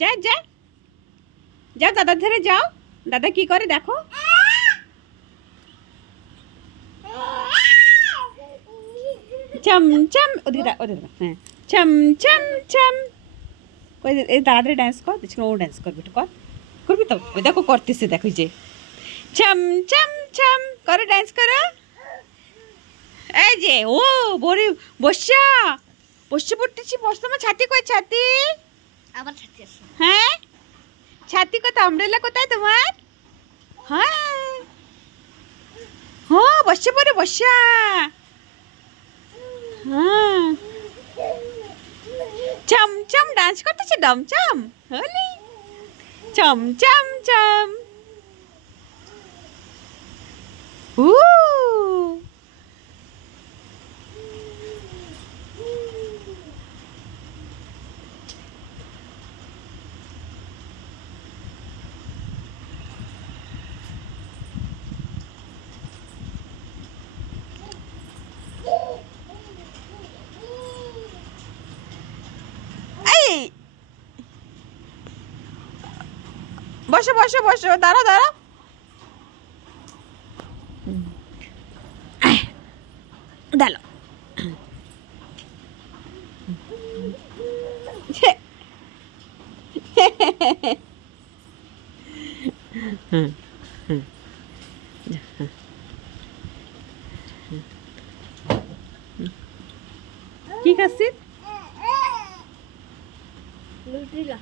যা যা যাও, দাদার ধারে যাও। দাদা কি করে দেখো। চম চম, ওদিকে ওদিকে, হ্যাঁ চম চম চম। ওই এই তাড়াতাড়ি ডান্স কর, দেখছি ও ডান্স করবি, একটু কর, করবি তো? ওই দেখো করতেছে, দেখো যে চম চম চম করো, ডান্স করো। এই যে ও বড়ি বসা বসে পড়তেছি, বস। তোমার ছাতি কই? ছাতি আবার ছাতি আছে? হ্যাঁ, ছাতি কোথায়? আমব্রেলা কোথায় তোমার? হ্যাঁ হ্যাঁ, বসে পড়ে বসা। হ্যাঁ চম চম ডান্স করতেছে, ডম চম হলি চম চম চম। উ এই বসো বসো বসো, দাঁড়াও দাঁড়াও। দাঁড়াও। কি খাচ্ছিস? লুটিলা।